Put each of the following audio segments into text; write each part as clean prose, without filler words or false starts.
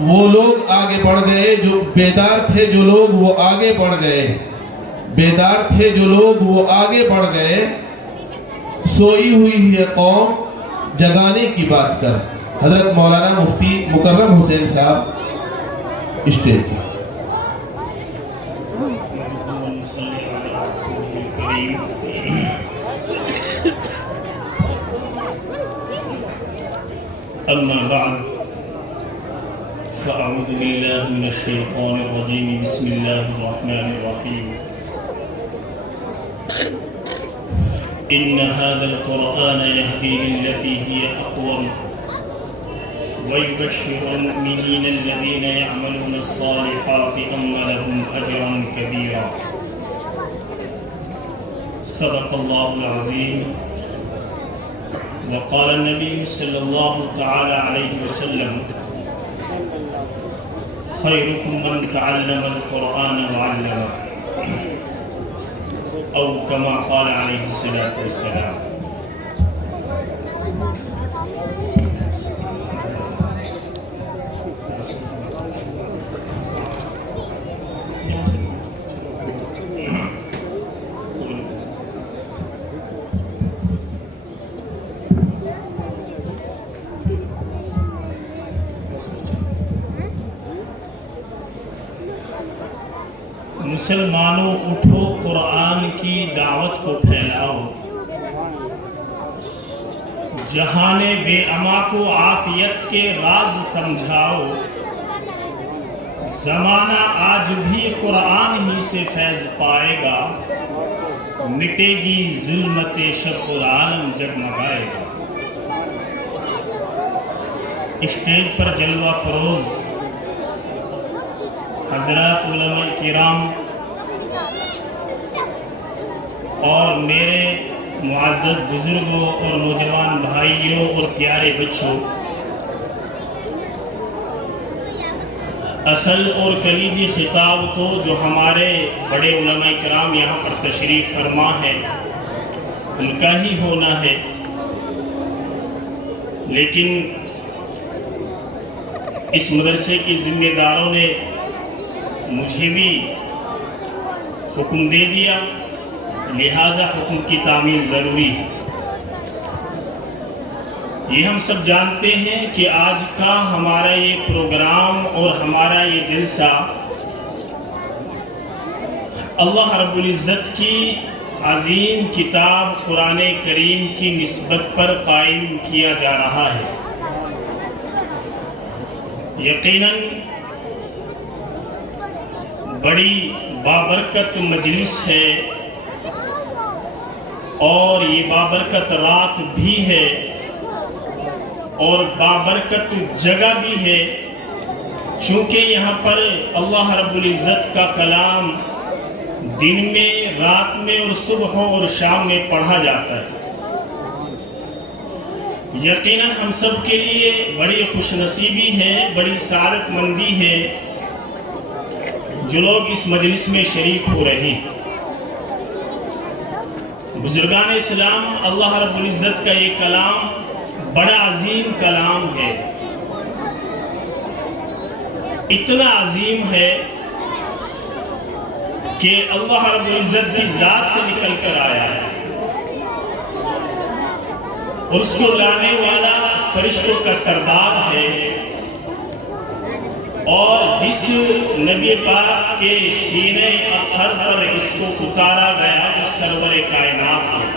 وہ لوگ آگے بڑھ گئے جو بیدار تھے، جو لوگ وہ آگے بڑھ گئے، بیدار تھے جو لوگ وہ آگے بڑھ گئے، سوئی ہوئی ہے قوم جگانے کی بات کر۔ حضرت مولانا مفتی مکرم حسین صاحب اسٹیج پر۔ اما بعد فاعوذ باللہ من الشیطان الرجیم بسم اللہ الرحمن الرحیم ان هذا القرآن يهدي للتي هي اقوم ويبشر المؤمنين الذين يعملون الصالحات ان لهم اجرا كبيرا صدق الله العظيم وقال النبي صلى الله تعالى عليه وسلم خيركم من تعلم القرآن وعلمه أو كما قال عليه الصلاة والسلام۔ مسلمانوں اٹھو، قرآن کی دعوت کو پھیلاؤ، جہان بے اما کو عافیت کے راز سمجھاؤ، زمانہ آج بھی قرآن ہی سے فیض پائے گا، مٹے گی ظلمت شب العالم جگمگائے گا۔ اسٹیج پر جلوہ فروز حضرات علماء کرام اور میرے معزز بزرگوں اور نوجوان بھائیوں اور پیارے بچوں، اصل اور کلیدی خطاب تو جو ہمارے بڑے علماء کرام یہاں پر تشریف فرما ہے ان کا ہی ہونا ہے، لیکن اس مدرسے کی ذمہ داروں نے مجھے بھی حکم دے دیا، لہذا حکم کی تعمیل ضروری ہے۔ یہ ہم سب جانتے ہیں کہ آج کا ہمارا یہ پروگرام اور ہمارا یہ جلسہ اللہ رب العزت کی عظیم کتاب قرآن کریم کی نسبت پر قائم کیا جا رہا ہے۔ یقیناً بڑی بابرکت مجلس ہے اور یہ بابرکت رات بھی ہے اور بابرکت جگہ بھی ہے، چونکہ یہاں پر اللہ رب العزت کا کلام دن میں، رات میں اور صبح اور شام میں پڑھا جاتا ہے۔ یقیناً ہم سب کے لیے بڑی خوش نصیبی ہے، بڑی سعادت مندی ہے جو لوگ اس مجلس میں شریک ہو رہے ہیں۔ بزرگان اسلام، اللہ رب العزت کا یہ کلام بڑا عظیم کلام ہے، اتنا عظیم ہے کہ اللہ رب العزت کی ذات سے نکل کر آیا ہے اور اس کو لانے والا فرشتوں کا سردار ہے، اور جس نبی پاک کے سینے اطہر پر اس کو اتارا گیا وہ سرور کائنات ہے،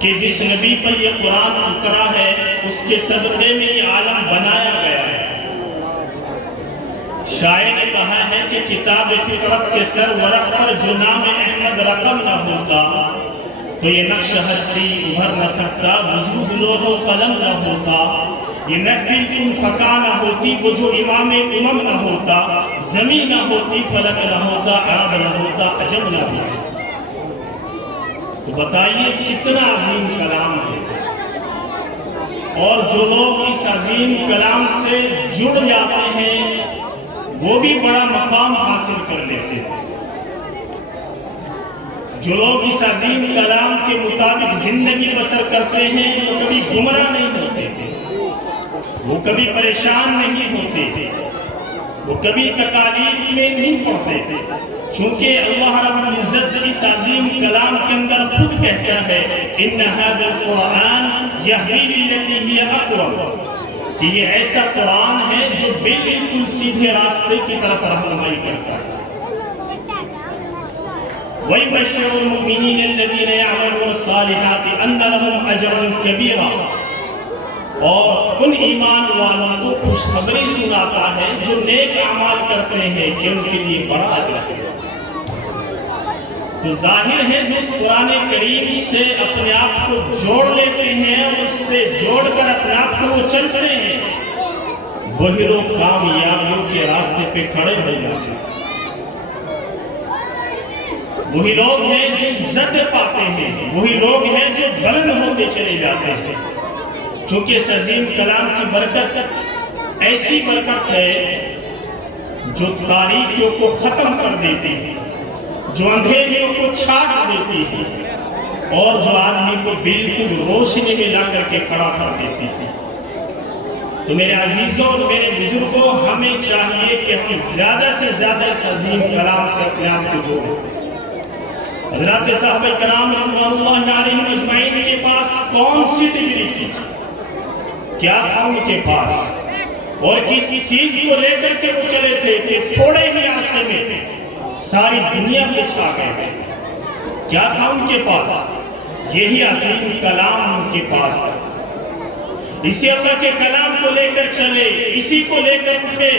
کہ جس نبی پر یہ قرآن اترا ہے اس کے صدقے میں یہ عالم بنایا گیا ہے۔ شاعر نے کہا ہے کہ کتاب فطرت کے سر ورق پر جو نام احمد رقم نہ ہوتا تو یہ نقش ہستی ابھر نہ سکتا، وجود لوح و قلم نہ ہوتا، یہ محفل دن فقا نہ ہوتی، وہ جو امام امم نہ ہوتا، زمین نہ ہوتی، فلک نہ ہوتا، عرب نہ ہوتا، عجم نہ ہوتا۔ تو بتائیے کتنا عظیم کلام ہے، اور جو لوگ اس عظیم کلام سے جڑ جاتے ہیں وہ بھی بڑا مقام حاصل کر لیتے ہیں۔ جو لوگ اس عظیم کلام کے مطابق زندگی بسر کرتے ہیں وہ کبھی گمراہ نہیں ہوتے تھے، وہ کبھی پریشان نہیں ہوتے، وہ کبھی تکالیف میں نہیں پڑتے، چونکہ اللہ رب العزت اس عظیم کلام کے اندر خود کہتا ہے ان ھذا القرآن یہدی للتی ہی اقوم، کہ یہ ایسا قرآن ہے جو بالکل سیدھے راستے کی طرف رہنمائی کرتا ہے۔ وَيُبَشِّرُ الْمُؤْمِنِينَ الَّذِينَ يَعْمَلُونَ الصَّالِحَاتِ أَنَّ لَهُمْ أَجْرًا كَبِيرًا، اور ان ایمان والوں کو خوشخبری سناتا ہے جو نیک اعمال کرتے ہیں کہ ان کے لیے بڑا اجر ہے۔ تو ظاہر ہے جو اس قرآن کریم سے اپنے آپ کو جوڑ لیتے ہیں اور اس سے جوڑ کر اپنے آپ کو وہ چل رہے ہیں، وہی لوگ کامیابیوں کے راستے پہ کھڑے ہو جاتے ہیں، وہی لوگ ہیں جو عزت پاتے ہیں، وہی لوگ ہیں جو بلند ہوتے چلے جاتے ہیں، چونکہ اس عظیم کلام کی برکت ایسی برکت ہے جو تاریکیوں کو ختم کر دیتی ہے، جو اندھیریوں کو چھاٹ دیتی ہے، اور جو آدمی کو بالکل روشنی میں لا کر کے کھڑا کر دیتی ہے۔ تو میرے عزیزوں اور میرے بزرگوں، ہمیں چاہیے کہ ہم زیادہ سے زیادہ اس عظیم کلام سے اپنے آپ کو جوڑیں۔ حضرات صحابہ کرام رضوان اللہ علیہم اجمعین کے پاس کون سی ڈگری تھی، کیا تھا ان کے پاس، اور کس چیز کو لے کر کے وہ چلے تھے کہ تھوڑے ہی عرصے میں ساری دنیا پہ چھا گئے، کیا تھا ان کے پاس؟ یہی عظیم کلام ان کے پاس تھا۔ اسی اللہ کے کلام کو لے کر چلے، اسی کو لے کر اٹھے،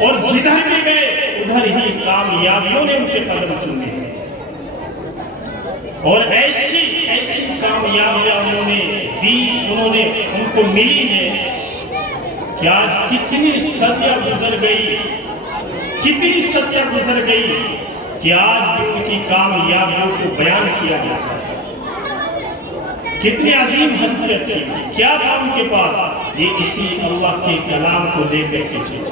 اور جدھر بھی گئے ادھر ہی کامیابیوں نے ان کے قدم چومے، اور ایسی کامیابیاں انہوں نے دی، انہوں نے ان کو ملی ہے کہ آج کتنی صدیاں گزر گئی، کتنی صدیاں گزر گئی کہ آج بھی ان کی کامیابیوں کو بیان کیا جاتا ہے۔ کتنی عظیم حسنیت تھی، کیا تھا ان کے پاس؟ یہ اسی اللہ کے کلام کو لے کر کے چلے،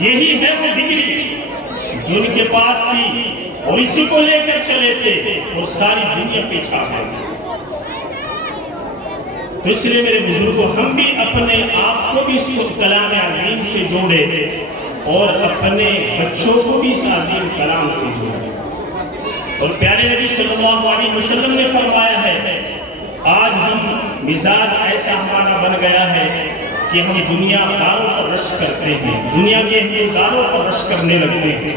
یہی ہے وہ ڈگری جو ان کے پاس تھی، اور اسی کو لے کر چلے تھے، اور ساری دنیا پہ چھا گئے۔ تو اس لیے میرے بزرگوں، ہم بھی اپنے آپ کو بھی اس کلام عظیم سے جوڑے، اور اپنے بچوں کو بھی اس عظیم کلام سے جوڑے۔ اور پیارے نبی صلی اللہ علیہ وسلم نے فرمایا ہے، آج ہم مزاج ایسا ہمارا بن گیا ہے کہ ہم دنیا داروں پر رشک کرتے ہیں، دنیا کے حقداروں پر رشک کرنے لگتے ہیں۔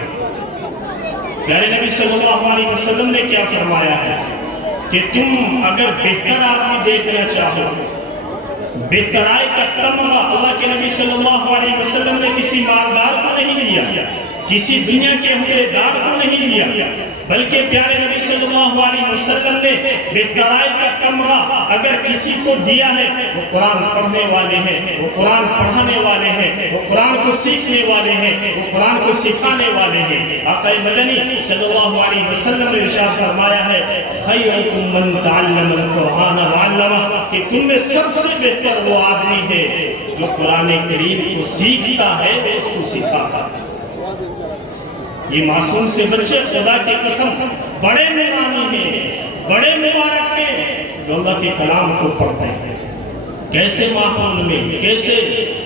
پیارے نبی صلی اللہ علیہ وسلم نے کیا فرمایا ہے کہ تم اگر بہتر آدمی دیکھنا چاہو، بہترائی کا تمغہ، اللہ کے نبی صلی اللہ علیہ وسلم نے کسی مالدار کو نہیں لیا، کسی دنیا کے حقدار کو نہیں لیا، بلکہ پیارے نبی صلی اللہ علیہ وسلم نے بہترائی کا تمغہ اگر کسی کو دیا ہے، وہ قرآن پڑھنے والے ہیں، وہ قرآن پڑھانے والے ہیں، وہ قرآن کو سیکھنے والے ہیں، وہ قرآن کو سکھانے والے ہیں۔ آقا مدنی صلی اللہ علیہ وسلم نے ارشاد فرمایا ہے، خیرکم من تعلم القرآن وعلمہ، کہ تم میں سب سے بہتر وہ آدمی ہے جو قرآن کریم کو سیکھتا ہے، اس کو سکھاتا ہے۔ یہ معصوم سے بچے خدا کی قسم بڑے نورانی ہیں، بڑے مبارک ہیں جو اللہ کے کلام کو پڑھتے ہیں۔ کیسے ماحول میں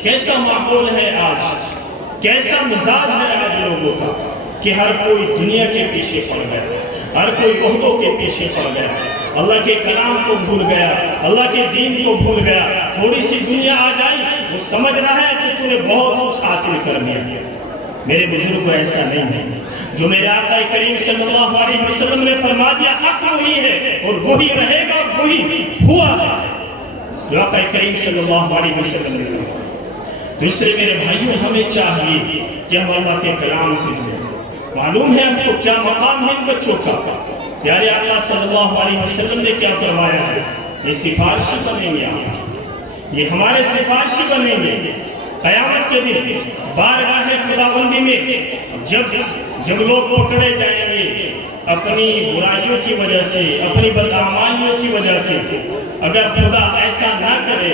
کیسا ماحول ہے آج، کیسا مزاج ہے آج لوگوں کا کہ ہر کوئی دنیا کے پیچھے پڑ گیا، ہر کوئی عہدوں کے پیچھے پڑ گیا، اللہ کے کلام کو بھول گیا، اللہ کے دین کو بھول گیا۔ تھوڑی سی دنیا آ جائے وہ سمجھ رہا ہے کہ تو نے بہت کچھ حاصل کر لیا۔ میرے بزرگوں، ایسا نہیں ہے۔ جو میرے آقا کریم صلی اللہ علیہ وسلم نے فرما دیا حق وہی ہے، اور وہی رہے گا، وہی ہوا ہے جو آقا کریم صلی اللہ علیہ وسلم نے فرمایا۔ دوسرے میرے بھائیوں، ہمیں چاہیے کہ ہم اللہ کے کلام سے جڑیں۔ معلوم ہے ہم کو کیا مقام ہے ان بچوں کا۔ پیارے آقا صلی اللہ علیہ وسلم نے کیا فرمایا ہے، یہ سفارشی بنیں گے، یہ ہمارے سفارشی بنیں گے قیامت کے دن بارگاہ خداوندی میں۔ جب لوگ پکڑے جائیں گے اپنی برائیوں کی وجہ سے، اپنی بدعمالیوں کی وجہ سے، اگر خدا ایسا نہ کرے،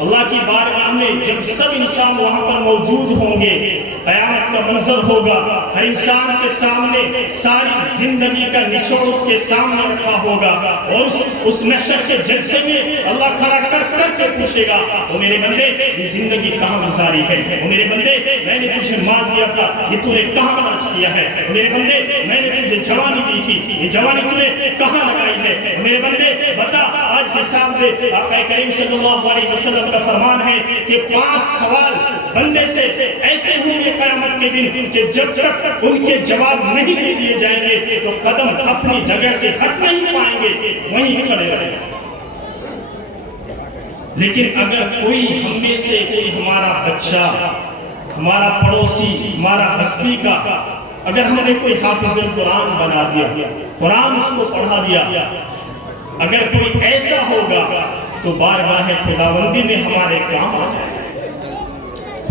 اللہ کی بارگاہ میں جب سب انسان وہاں پر موجود ہوں گے، قیامت کا منظر ہوگا، ہر انسان کے سامنے ساری زندگی کا نچوڑ اس کے سامنے رکھا ہوگا، اور اس محشر کے جلسے میں اللہ کھڑا کر کر کے پوچھے گا وہ میرے بندے یہ زندگی کہاں گزاری ہے، وہ میرے بندے میں نے تجھے مال دیا تھا یہ تو نے کہاں خرچ کیا ہے، وہ میرے بندے میں نے تجھے جوانی دی تھی یہ جوانی تو نے کہاں لگائی ہے، وہ میرے بندے بتا آج حساب دے۔ آقا کریم صلی اللہ علیہ وسلم کا فرمان ہے کہ 5 سوال بندے سے ایسے ہوں گے قیامت کے دن کہ جب تک ان کے جواب نہیں دے دیے جائیں گے تو قدم اپنی جگہ سے ہٹ نہیں پائیں گے، وہیں کھڑے رہیں گے۔ لیکن اگر کوئی ہم میں سے کوئی ہمارا بچہ، ہمارا پڑوسی، ہمارا بستی کا اگر ہم نے کوئی حافظ قرآن بنا دیا، قرآن اس کو پڑھا دیا، اگر کوئی ایسا ہوگا تو بارگاہ خداوندی میں ہمارے کام آ جائے گا،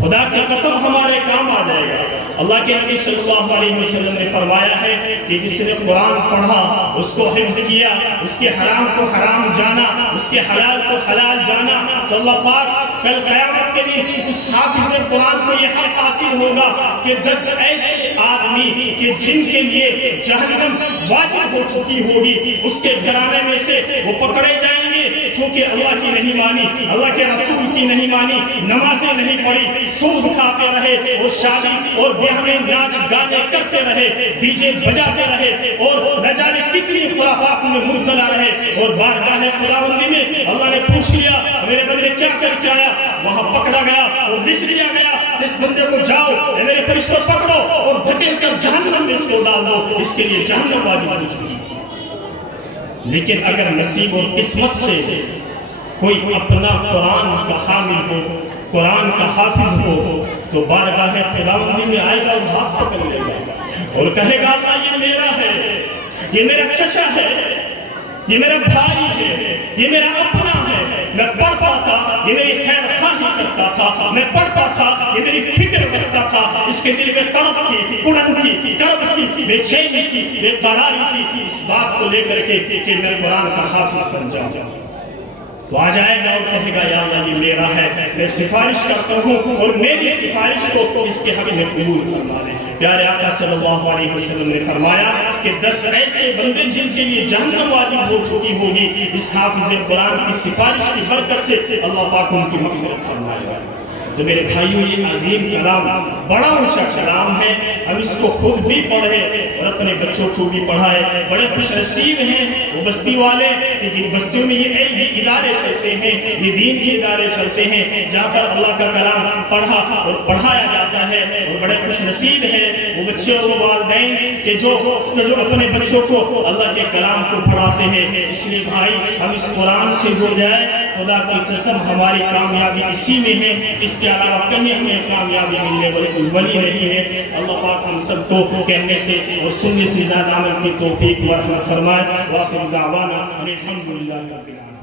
خدا کی قسم ہمارے کام آ جائے گا۔ اللہ کے نبی صلی اللہ علیہ وسلم نے فرمایا ہے کہ جس نے قرآن پڑھا، اس کو حفظ کیا، اس کے حرام کو حرام جانا، اس کے حلال کو حلال جانا، تو اللہ پاک کل قیامت کے دن اس حافظ قرآن کو یہ حق حاصل ہوگا کہ 10 ایسے آدمی کہ جن کے لیے جہنم واجب ہو چکی ہوگی اس کے گھرانے میں سے وہ پکڑے جائیں گے، چونکہ اللہ کی نہیں مانی، اللہ کے رسول کی نہیں مانی، نمازیں نہیں پڑھی، سود کھاتے رہے اور شادی اور بیاہ میں ناچ گانے کرتے رہے، ڈی جے بجاتے رہے اور نہ جانے کتنی خرافات میں مبتلا رہے، اور بارگاہ خداوندی میں اللہ نے پوچھ لیا میرے بندے کیا کر کے آیا، وہاں پکڑا گیا اور لکھ دیا گیا اس بندے کو جاؤ اے میرے فرشتوں پکڑو اور دھکیل کر جہنم میں اس کو ڈال دو، اس کے لیے جہنم واجب ہو چکی۔ لیکن اگر نصیب اور قسمت سے کوئی اپنا قرآن کا حامل ہو، قرآن کا حافظ ہو، تو بارگاہ خداوندی میں آئے گا اور ہاتھ پکڑ لے گا اور کہے گا اللہ یہ میرا ہے، یہ میرا چچا ہے، یہ میرا بھائی ہے، یہ میرا اپنا ہے، میں پڑھتا تھا یہ میری خیر خواہی کرتا تھا، میں پڑھتا تھا یہ میری فکر کرتا تھا، اس کے دل میں تڑپ تھی، کڑن تھی، کرب تھی، بے چینی تھی، بے قراری تھی، اس بات کو لے کر کے کہ میں قرآن کا حافظ بن جاؤں، تو آ جائے گا اور کہے گا یا اللہ یہ میرا ہے، میں سفارش کرتا ہوں اور میری سفارش کو اس کے حق میں قبول فرما لے۔ پیارے آقا صلی اللہ علیہ وسلم نے فرمایا کہ 10 ایسے بندے جن کے لیے جہنم واجب ہو چکی ہوگی، اس حافظ قرآن کی سفارش کی برکت سے اللہ پاک ان کی مغفرت فرمائے گا۔ تو میرے بھائیوں یہ عظیم کلام بڑا اونچا کلام ہے، ہم اس کو خود بھی پڑھیں اور اپنے بچوں کو بھی پڑھائیں۔ بڑے خوش نصیب ہیں وہ بستی والے کہ جن بستیوں میں یہ علمی ادارے چلتے ہیں، یہ دین کے ادارے چلتے ہیں جہاں پر اللہ کا کلام پڑھا اور پڑھایا جاتا ہے، اور بڑے خوش نصیب ہیں وہ بچے اور والدین کہ جو اپنے بچوں کو اللہ کے کلام کو پڑھاتے ہیں۔ اس لیے بھائی ہم اس قرآن سے جڑ جائیں، خدا کی قسم ہماری کامیابی اسی میں ہے، اس کے علاوہ کہیں ہمیں کامیابی ملنے والی نہیں ہے۔ اللہ پاک ہم سب کو کہنے سے اور سننے سے زیادہ عمل کی توفیق و رحمت فرمائے۔ وآخر دعوانا الحمدللہ رب العالمین۔